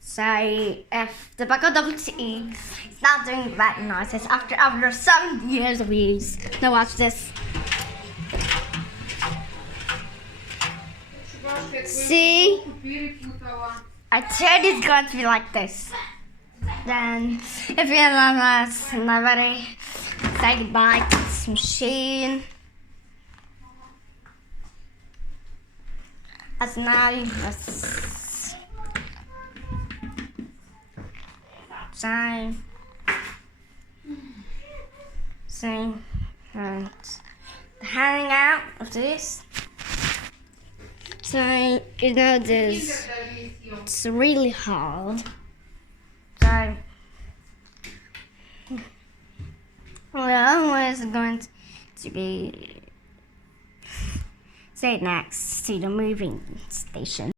So if the Beko WTE is not doing that noises after some years of use. Now watch this. See? I told you it's going to be like this. Then if you love us, nobody say goodbye to this machine. As now let's sign and the hanging out of this. So you know this, it's really hard. So we're always going to be say next to the moving station.